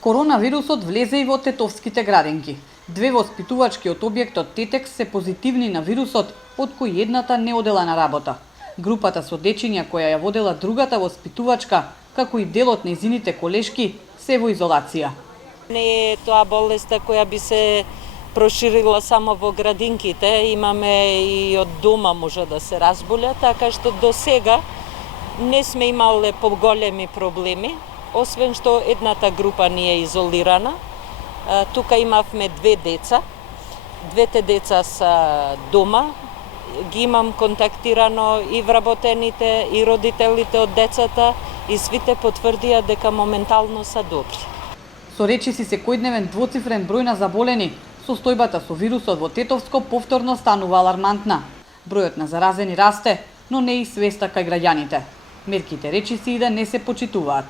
Коронавирусот влезе и во тетовските градинки. Две воспитувачки од објектот Тетекс се позитивни на вирусот, од кои едната не одела на работа. Групата со дечиња која ја водела другата воспитувачка, како и дел од нејзините колешки, се во изолација. Не е тоа болеста која би се проширила само во градинките, имаме и од дома може да се разболе, така што до сега не сме имале поголеми проблеми, освен што едната група ни е изолирана. Тука имавме две деца. Двете деца са дома. Ги имам контактирано и вработените, и родителите од децата, и свите потврдија дека моментално са добри. Со речиси секојдневен двоцифрен број на заболени, состојбата со вирусот во Тетовско повторно станува алармантна. Бројот на заразени расте, но не и свеста кај граѓаните. Мерките речиси и да не се почитуваат.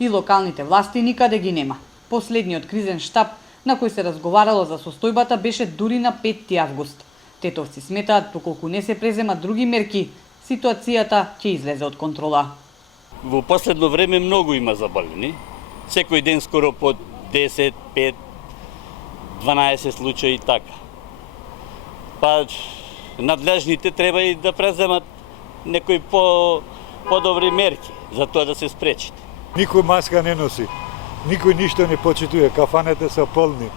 И локалните власти никаде ги нема. Последниот кризен штаб на кој се разговарало за состојбата беше дури на 5 август. Тетовци сметаат доколку не се преземат други мерки, ситуацијата ќе излезе од контрола. Во последно време многу има заболени. Секој ден скоро по 10, 5, 12 случаи така. Па надлежните треба и да преземат некои подобри мерки за тоа да се спречи. Никој маска не носи, никој ништо не почитува, кафанете се полни.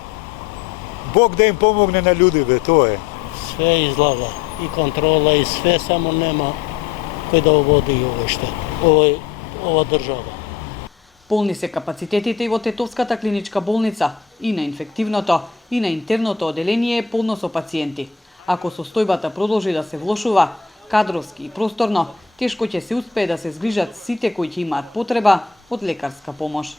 Бог да им помогне на луѓето, тоа е. Све излага, и контрола, и све, само нема кој да води ова држава. Полни се капацитетите и во Тетовската клиничка болница, и на инфективното, и на интерното оделение е полно со пациенти. Ако состојбата продолжи да се влошува, кадровски и просторно, тешко ќе се успее да се згрижат сите кои ќе имаат потреба од лекарска помош.